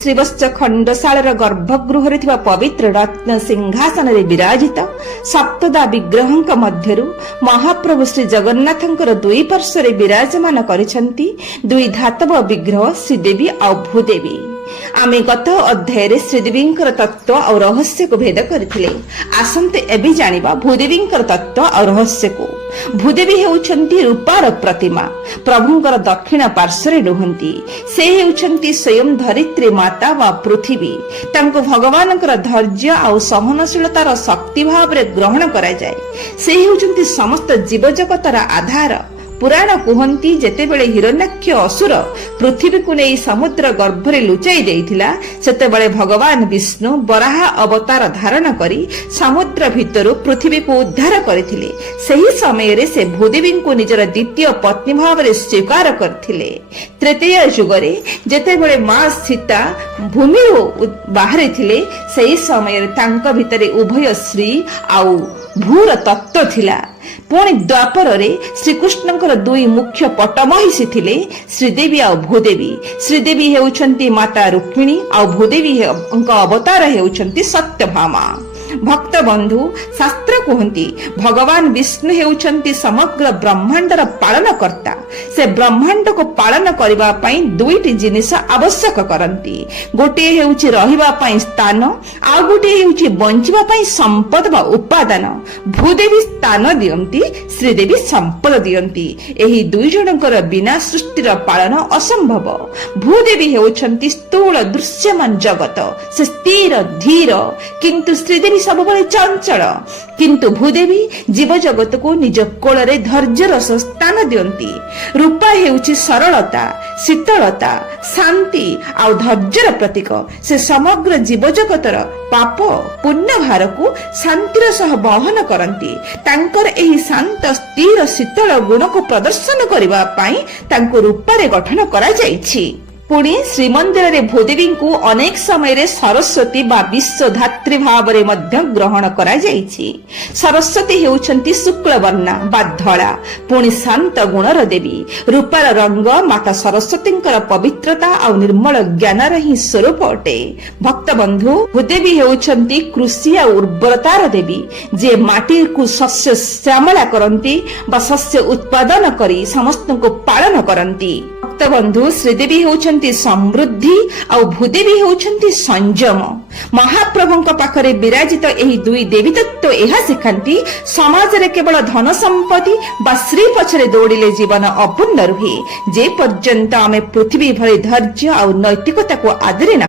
श्रीवत्स खंडशालार गर्भगृह पवित्र रत्न सिंहासन विराजित सप्तदा विग्रह मध्यरु महाप्रभु श्री जगन्नाथंकर दुई पार्श्व विराजमान करिसेंती दुई धातव विग्रह श्रीदेवी और भूदेवी। आमे गत अध्याय श्रीदेवी तत्व और रहस्य को भेद करथिले। आसंते एबे जानिबा भूदेवी तत्व और रहस्य को। भूदेवी हेउछंती रूपार प्रतिमा प्रभुंकर दक्षिण पार्श्वरे रुहंती। से हेउछंती स्वयं धरित्री माता वा पृथ्वी। तांको भगवानकर धैर्य और सहनशीलतार शक्ति भाव रे ग्रहण करा जाय। से हेउछंती समस्त जीव जगतर आधार। पुराण कहती जेतेबेले हिरण्याक्ष असुर पृथ्वी को नहीं समुद्र गर्भरे लुचाई देइथिला सेतेबेले भगवान विष्णु वराह अवतार धारण करी समुद्र भितरु पृथ्वी को उद्धार करथिले। सही समय रे से भूदेवी को निजर द्वितीय पत्नी भाव रे स्वीकार करथिले। तृतीय युगरे जेतेबेले मां सीता भूमि बाहर थिले सही समय रे तांका भितरे उभय श्री आउ भूर तत्व थिला। पुणी द्वापर रे श्रीकृष्णकर दुई मुख्य पटमहिषी थिले श्रीदेवी और भूदेवी। श्रीदेवी हेउछंती माता रुक्मिणी और भूदेवी अवतार हेउछंती सत्यभामा। भक्त बंधु शास्त्र कहती भगवान विष्णु हेउछंती समग्र ब्रह्मांडर पालन करता। से ब्रह्मांड को पालन करबा पई दुईटी जिनिस आवश्यक करंती। गोटे हेउची रहिबा पई स्थान आ गोटे हेउची बंचिबा पई संपद वा उपादान। भूदेवी स्थान दियंती श्रीदेवी संपद दियंती। एही दुई जनकर बिना सृष्टिर पालन असंभव। भूदेवी हेउछंती स्थूल दृश्यमान जगत। से स्थिर धीर किंतु श्रीदेवी सबबळे चंचल। किंतु भूदेवी जीव जगत को निज कोଳରେ धैर्यर स्थान दियंती। रूपा हेउची सरलता शीतलता शांति और धैर्यर प्रतीक। से समग्र जीव जगतर पाप पुण्य भार को शांतिर सह वहन करंती। तांकर एही शांत स्थिर शीतल गुण को प्रदर्शन करबा पई तांको रूपारे गठन करा जायछि। पुणी श्रीमंदिर रे भूदेवी को अनेक समय रे सरस्वती बा विश्वधात्री भाव रे मध्य ग्रहण करा जायछि। सरस्वती हेउछंती शुक्ल वर्णा बा धळा पुणी शांत गुणर देवी। रूपार रंग माता सरस्वतींकर पवित्रता और निर्मल ज्ञानर ही स्वरूप अटे। भक्त बंधु भूदेवी हेउछंती कृषि और उर्वरतार देवी। जे माटी को शस्य श्यामला करंती बा शस्य उत्पादन करी समस्त को पालन करंती। भक्त बंधु श्रीदेवी हेउछंती समृद्धि और भूदेवी हेउछंती संयम। महाप्रभुंक पाखरे विराजित एही दुई देवी तत्व एहा सिखांती समाज रे केवल धन संपत्ति बा श्री पछरे दौड़िले जीवन अपूर्ण रुहे। जे पर्यंत आमे पृथ्वी भली धैर्य और नैतिकता को आदरे